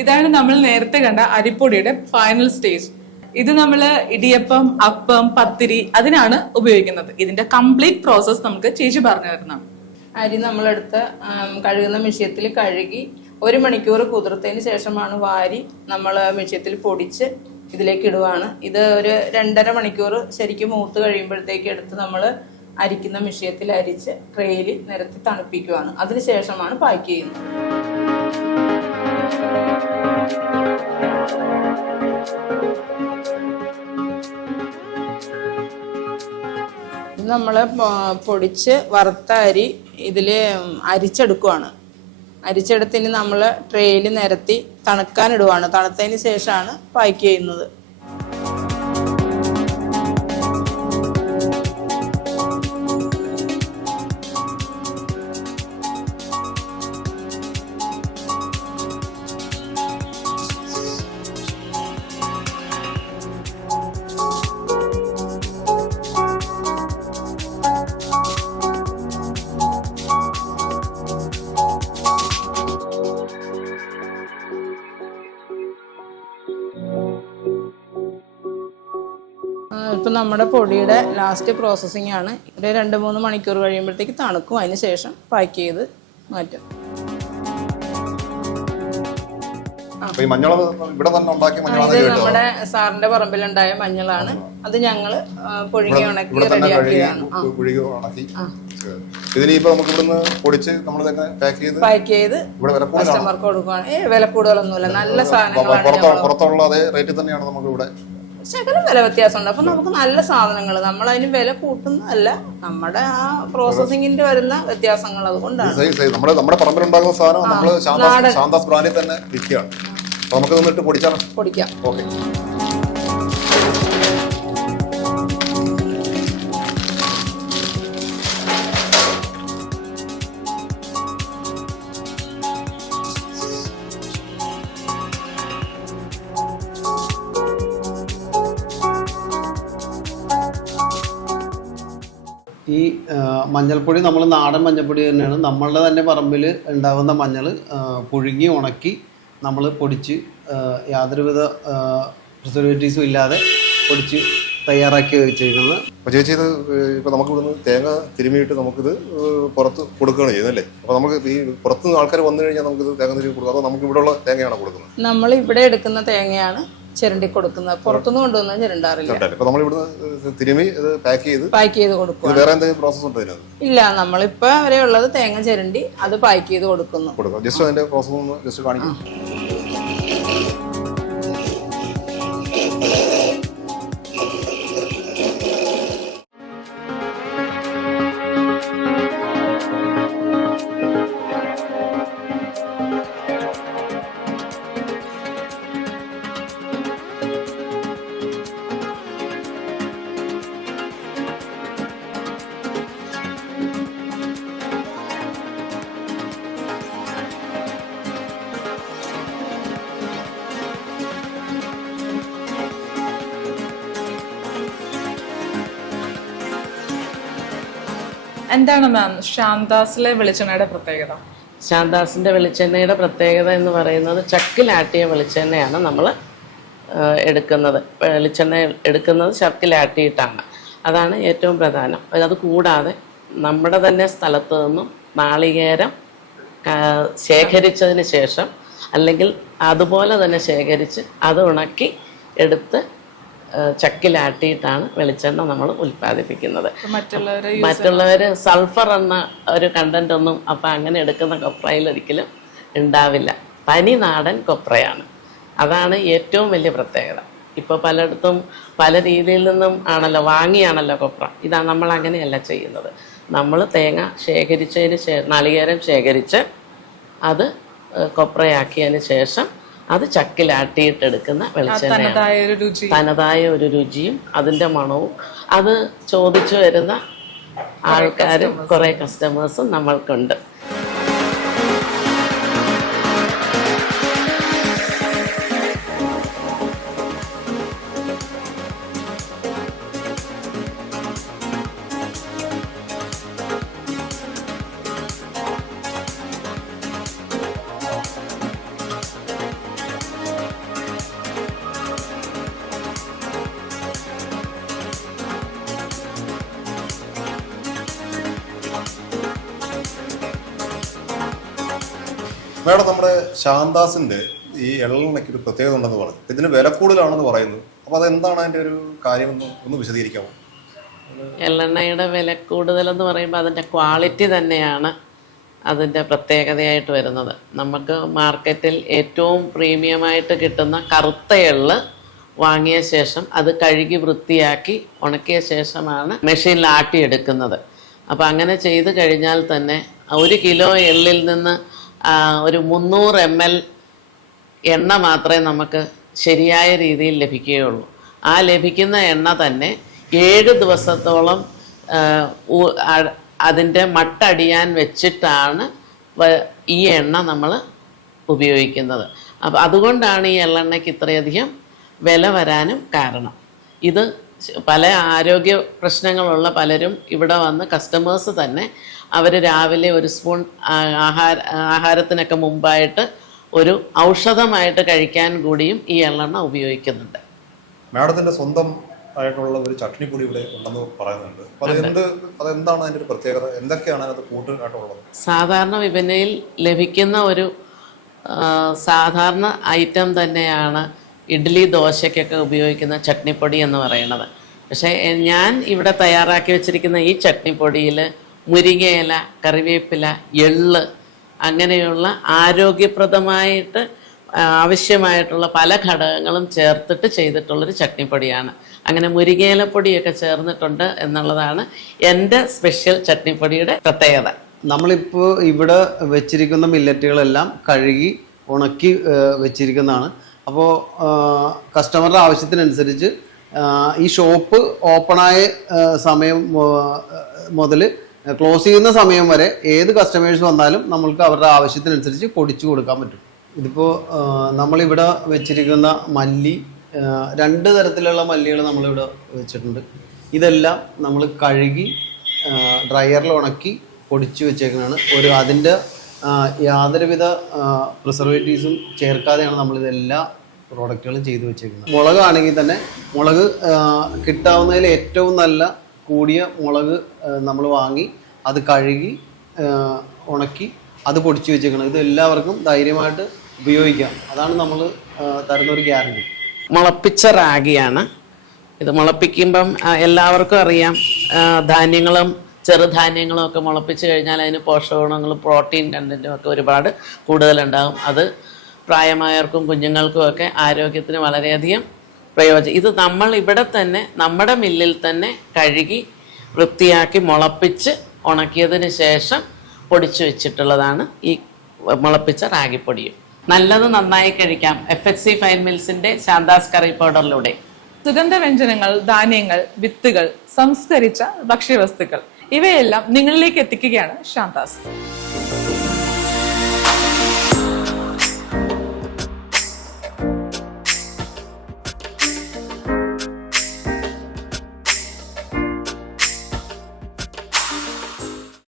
ഇതാണ് നമ്മൾ നേരത്തെ കണ്ട അരിപ്പൊടിയുടെ ഫൈനൽ സ്റ്റേജ്. ഇത് നമ്മൾ ഇടിയപ്പം, അപ്പം, പത്തിരി അതിനാണ് ഉപയോഗിക്കുന്നത്. ഇതിന്റെ കംപ്ലീറ്റ് പ്രോസസ് നമുക്ക് ചേച്ചി പറഞ്ഞു തരുന്നതാണ്. അരി നമ്മളെടുത്ത് കഴുകുന്ന മിഷ്യത്തിൽ കഴുകി 1 മണിക്കൂർ കുതിർത്തതിന് ശേഷമാണ് വാരി നമ്മൾ മിഷ്യത്തിൽ പൊടിച്ച് ഇതിലേക്ക് ഇടുവാണ്. ഇത് ഒരു 2.5 മണിക്കൂർ ശരിക്കും മൂത്ത് കഴിയുമ്പോഴത്തേക്ക് എടുത്ത് നമ്മൾ അരിക്കുന്ന മിഷ്യത്തിൽ അരിച്ച് ട്രേയിൽ നിരത്തി തണുപ്പിക്കുവാണ്. അതിനുശേഷമാണ് പാക്ക് ചെയ്യുന്നത്. നമ്മൾ പൊടിച്ച് വറുത്ത അരി ഇതിൽ അരിച്ചെടുക്കുവാണ്. അരിച്ചെടുത്തിന് നമ്മൾ ട്രേയിൽ നിരത്തി തണുക്കാനിടുവാണ്. തണുത്തതിന് ശേഷമാണ് പാക്ക് ചെയ്യുന്നത്. ഇപ്പം നമ്മുടെ പൊടിയുടെ ലാസ്റ്റ് പ്രോസസ്സിംഗ് ആണ്. ഒരു 2-3 മണിക്കൂർ കഴിയുമ്പോഴത്തേക്ക് തണുക്കും. അതിന് ശേഷം പാക്ക് ചെയ്ത് മാറ്റും. ഇത് നമ്മുടെ സാറിന്റെ പറമ്പിലുണ്ടായ മഞ്ഞളാണ്. അത് ഞങ്ങള് പുഴുങ്ങി ഉണക്കി റെഡിയാക്കിയതാണ്. പാക്ക് ചെയ്ത് കസ്റ്റമർക്ക് കൊടുക്കുകയാണ്. വില കൂടുതലൊന്നുമില്ല, നല്ല സാധനങ്ങളാണ്. ശകലം വില വ്യത്യാസമുണ്ട്. അപ്പൊ നമുക്ക് നല്ല സാധനങ്ങൾ, നമ്മൾ അതിന് വില കൂട്ടുന്നതല്ല, നമ്മുടെ ആ പ്രോസസിംഗിന്റെ വരുന്ന വ്യത്യാസങ്ങൾ. അതുകൊണ്ടാണ് നമ്മുടെ പറമ്പിലുണ്ടാകുന്ന സാധനം നമ്മൾ ശാന്താസ് ബ്രാൻഡിൽ തന്നെ വിൽക്കുകയാണ്. നമുക്ക് നിന്നിട്ട് പൊടിക്കാം. ഓക്കെ. ഈ മഞ്ഞൾപ്പൊടി നമ്മൾ നാടൻ മഞ്ഞൾപ്പൊടി തന്നെയാണ്. നമ്മളുടെ തന്നെ പറമ്പിൽ ഉണ്ടാകുന്ന മഞ്ഞൾ പുഴുങ്ങി ഉണക്കി നമ്മൾ പൊടിച്ച് യാതൊരുവിധ പ്രിസർവേറ്റീവ്സും ഇല്ലാതെ പൊടിച്ച് തയ്യാറാക്കി വെച്ചിരിക്കുന്നത്. അപ്പോൾ ചേച്ചി, ഇത് ഇപ്പോൾ നമുക്ക് ഇവിടുന്ന് തേങ്ങ തിരുമിയിട്ട് നമുക്കിത് പുറത്ത് കൊടുക്കുകയാണ് ചെയ്യുന്നല്ലേ? അപ്പോൾ നമുക്ക് ഈ പുറത്തുനിന്ന് ആൾക്കാർ വന്നു കഴിഞ്ഞാൽ നമുക്കിത് തേങ്ങ തിരുമി കൊടുക്കാം, അതോ നമുക്ക് ഇവിടെയുള്ള തേങ്ങയാണ് കൊടുക്കുന്നത്? നമ്മൾ ഇവിടെ എടുക്കുന്ന തേങ്ങയാണ് ചിരണ്ടി കൊടുക്കുന്നത്. പുറത്തുനിന്ന് കൊണ്ടുവന്ന് ചിരണ്ടാറില്ല. തിരുമി പാക്ക് ചെയ്ത് കൊടുക്കും. വേറെ എന്തെങ്കിലും പ്രോസസ് ഉണ്ട് ഇതിനകത്ത്? ഇല്ല, നമ്മളിപ്പോ വരെ ഉള്ളത് തേങ്ങ ചിരണ്ടി അത് പാക്ക് ചെയ്ത് കൊടുക്കുന്നു. ജസ്റ്റ് അതിന്റെ പ്രോസസ് ഒന്ന് ജസ്റ്റ് കാണിക്കും. എന്താണ് മാം ശാന്താസിലെ വെളിച്ചെണ്ണയുടെ പ്രത്യേകത? ശാന്താസിൻ്റെ വെളിച്ചെണ്ണയുടെ പ്രത്യേകത എന്ന് പറയുന്നത് ചക്കിലാട്ടിയ വെളിച്ചെണ്ണയാണ് നമ്മൾ എടുക്കുന്നത്. വെളിച്ചെണ്ണ എടുക്കുന്നത് ചക്കിലാട്ടിയിട്ടാണ്. അതാണ് ഏറ്റവും പ്രധാനം. അത് കൂടാതെ നമ്മുടെ തന്നെ സ്ഥലത്ത് നിന്നും നാളികേരം ശേഖരിച്ചതിന് ശേഷം, അല്ലെങ്കിൽ അതുപോലെ തന്നെ ശേഖരിച്ച് അത് ഉണക്കി എടുത്ത് ചക്കിലാട്ടിയിട്ടാണ് വെളിച്ചെണ്ണ നമ്മൾ ഉൽപ്പാദിപ്പിക്കുന്നത്. മറ്റുള്ളവർ സൾഫർ എന്ന ഒരു കണ്ടന്റ് ഒന്നും അപ്പം അങ്ങനെ എടുക്കുന്ന കൊപ്രയിൽ ഒരിക്കലും ഉണ്ടാവില്ല. തനി നാടൻ കൊപ്രയാണ്. അതാണ് ഏറ്റവും വലിയ പ്രത്യേകത. ഇപ്പോൾ പലയിടത്തും പല രീതിയിൽ നിന്നും ആണല്ലോ വാങ്ങിയാണല്ലോ കൊപ്ര. ഇതാ നമ്മൾ അങ്ങനെയല്ല ചെയ്യുന്നത്. നമ്മൾ തേങ്ങ ശേഖരിച്ചതിന് നാളികേരം ശേഖരിച്ച് അത് കൊപ്രയാക്കിയതിന് ശേഷം അത് ചക്കിലാട്ടിയിട്ടെടുക്കുന്ന വെളിച്ചെണ്ണ. തനതായ ഒരു രുചിയും അതിൻ്റെ മണവും അത് ചോദിച്ചു വരുന്ന ആൾക്കാരും കുറേ കസ്റ്റമേഴ്സും നമ്മൾക്കുണ്ട്. മേഡം, നമ്മുടെ ശാന്താസിന്റെ ഈ എള്ളെണ്ണയ്ക്ക് ഒരു പ്രത്യേകത ഉണ്ടെന്ന് പറഞ്ഞു. ഇതിന് വില കൂടുതലാണെന്ന് പറയുന്നു. അപ്പോൾ അതെന്താണ് അതിൻ്റെ ഒരു കാര്യമെന്ന് ഒന്ന് വിശദീകരിക്കാമോ? എള്ളെണ്ണയുടെ വില കൂടുതലെന്ന് പറയുമ്പോൾ അതിൻ്റെ ക്വാളിറ്റി തന്നെയാണ് അതിൻ്റെ പ്രത്യേകതയായിട്ട് വരുന്നത്. നമുക്ക് മാർക്കറ്റിൽ ഏറ്റവും പ്രീമിയമായിട്ട് കിട്ടുന്ന കറുത്ത എള്ള് വാങ്ങിയ ശേഷം അത് കഴുകി വൃത്തിയാക്കി ഉണക്കിയ ശേഷമാണ് മെഷീനിൽ ആട്ടിയെടുക്കുന്നത്. അപ്പോൾ അങ്ങനെ ചെയ്ത് കഴിഞ്ഞാൽ തന്നെ 1 കിലോ എള്ളിൽ നിന്ന് ഒരു 300 ml എണ്ണ മാത്രമേ നമുക്ക് ശരിയായ രീതിയിൽ ലഭിക്കുകയുള്ളൂ. ആ ലഭിക്കുന്ന എണ്ണ തന്നെ 7 ദിവസത്തോളം അതിൻ്റെ മട്ടടിയാൻ വെച്ചിട്ടാണ് ഈ എണ്ണ നമ്മൾ ഉപയോഗിക്കുന്നത്. അപ്പം അതുകൊണ്ടാണ് ഈ എള്ളെണ്ണയ്ക്ക് ഇത്രയധികം വില വരാനും കാരണം. ഇത് പല ആരോഗ്യ പ്രശ്നങ്ങളുള്ള പലരും ഇവിടെ വന്ന് കസ്റ്റമേഴ്സ് തന്നെ അവർ രാവിലെ ഒരു സ്പൂൺ ആഹാരത്തിനൊക്കെ മുമ്പായിട്ട് ഒരു ഔഷധമായിട്ട് കഴിക്കാൻ കൂടിയും ഈ എള്ളെണ്ണ ഉപയോഗിക്കുന്നുണ്ട്. മാഡത്തിൻ്റെ സ്വന്തം ആയിട്ടുള്ള ഒരു ചട്നിപ്പൊടി ഇവിടെ ഉണ്ടെന്ന് പറയുന്നുണ്ട്. അതെന്താണ് അതിൻ്റെ ഒരു പ്രത്യേകത? എന്തൊക്കെയാണ് അതിനകത്ത് കൂട്ടുകാട്ടുള്ളത്? സാധാരണ വിപണിയിൽ ലഭിക്കുന്ന ഒരു സാധാരണ ഐറ്റം തന്നെയാണ് ഇഡ്ഡലി ദോശയ്ക്കൊക്കെ ഉപയോഗിക്കുന്ന ചട്നിപ്പൊടി എന്ന് പറയുന്നത്. പക്ഷേ ഞാൻ ഇവിടെ തയ്യാറാക്കി വെച്ചിരിക്കുന്ന ഈ ചട്നിപ്പൊടിയിൽ മുരിങ്ങയില, കറിവേപ്പില, എള്ള് അങ്ങനെയുള്ള ആരോഗ്യപ്രദമായിട്ട് ആവശ്യമായിട്ടുള്ള പല ഘടകങ്ങളും ചേർത്തിട്ട് ചെയ്തിട്ടുള്ളൊരു ചട്നിപ്പൊടിയാണ്. അങ്ങനെ മുരിങ്ങയിലപ്പൊടിയൊക്കെ ചേർന്നിട്ടുണ്ട് എന്നുള്ളതാണ് എൻ്റെ സ്പെഷ്യൽ ചട്നിപ്പൊടിയുടെ പ്രത്യേകത. നമ്മളിപ്പോൾ ഇവിടെ വെച്ചിരിക്കുന്ന മില്ലറ്റുകളെല്ലാം കഴുകി ഉണക്കി വെച്ചിരിക്കുന്നതാണ്. അപ്പോൾ കസ്റ്റമറുടെ ആവശ്യത്തിനനുസരിച്ച് ഈ ഷോപ്പ് ഓപ്പണായ സമയം മുതൽ ക്ലോസ് ചെയ്യുന്ന സമയം വരെ ഏത് കസ്റ്റമേഴ്സ് വന്നാലും നമ്മൾക്ക് അവരുടെ ആവശ്യത്തിനനുസരിച്ച് പൊടിച്ചു കൊടുക്കാൻ പറ്റും. ഇതിപ്പോൾ നമ്മളിവിടെ വെച്ചിരിക്കുന്ന മല്ലി 2 തരത്തിലുള്ള മല്ലികൾ നമ്മളിവിടെ വെച്ചിട്ടുണ്ട്. ഇതെല്ലാം നമ്മൾ കഴുകി ഡ്രയറിൽ ഉണക്കി പൊടിച്ചു വെച്ചേക്കുന്നതാണ്. അതിൻ്റെ യാതൊരുവിധ പ്രിസർവേറ്റീവ്സും ചേർക്കാതെയാണ് നമ്മളിതെല്ലാ പ്രോഡക്റ്റുകളും ചെയ്തു വെച്ചേക്കുന്നത്. മുളകാണെങ്കിൽ തന്നെ മുളക് കിട്ടാവുന്നതിൽ ഏറ്റവും നല്ല കൂടിയ മുളക് നമ്മൾ വാങ്ങി അത് കഴുകി ഉണക്കി അത് പൊടിച്ചു വെച്ചേക്കണം. ഇത് എല്ലാവർക്കും ധൈര്യമായിട്ട് ഉപയോഗിക്കാം. അതാണ് നമ്മൾ തരുന്നൊരു ഗ്യാരണ്ടി. മുളപ്പിച്ച റാഗിയാണ് ഇത്. മുളപ്പിക്കുമ്പം എല്ലാവർക്കും അറിയാം, ധാന്യങ്ങളും ചെറുധാന്യങ്ങളും ഒക്കെ മുളപ്പിച്ച് കഴിഞ്ഞാൽ അതിന് പോഷകഗുണങ്ങളും പ്രോട്ടീൻ കണ്ടൻറ്റും ഒക്കെ ഒരുപാട് കൂടുതലുണ്ടാകും. അത് പ്രായമായവർക്കും കുഞ്ഞുങ്ങൾക്കും ഒക്കെ ആരോഗ്യത്തിന് വളരെയധികം പ്രയോജനം. ഇത് നമ്മൾ ഇവിടെ തന്നെ നമ്മുടെ മില്ലിൽ തന്നെ കഴുകി വൃത്തിയാക്കി മുളപ്പിച്ച് ഉണക്കിയതിന് ശേഷം പൊടിച്ചു വെച്ചിട്ടുള്ളതാണ് ഈ മുളപ്പിച്ച റാഗിപ്പൊടിയും. നല്ലത് നന്നായി കഴിക്കാം FXC ഫൈൻ മിൽസിൻ്റെ ശാന്താസ് കറി പൗഡറിലൂടെ. സുഗന്ധവ്യഞ്ജനങ്ങൾ, ധാന്യങ്ങൾ, വിത്തുകൾ, സംസ്കരിച്ച ഭക്ഷ്യവസ്തുക്കൾ ഇവയെല്ലാം നിങ്ങളിലേക്ക് എത്തിക്കുകയാണ് ശാന്താസ്.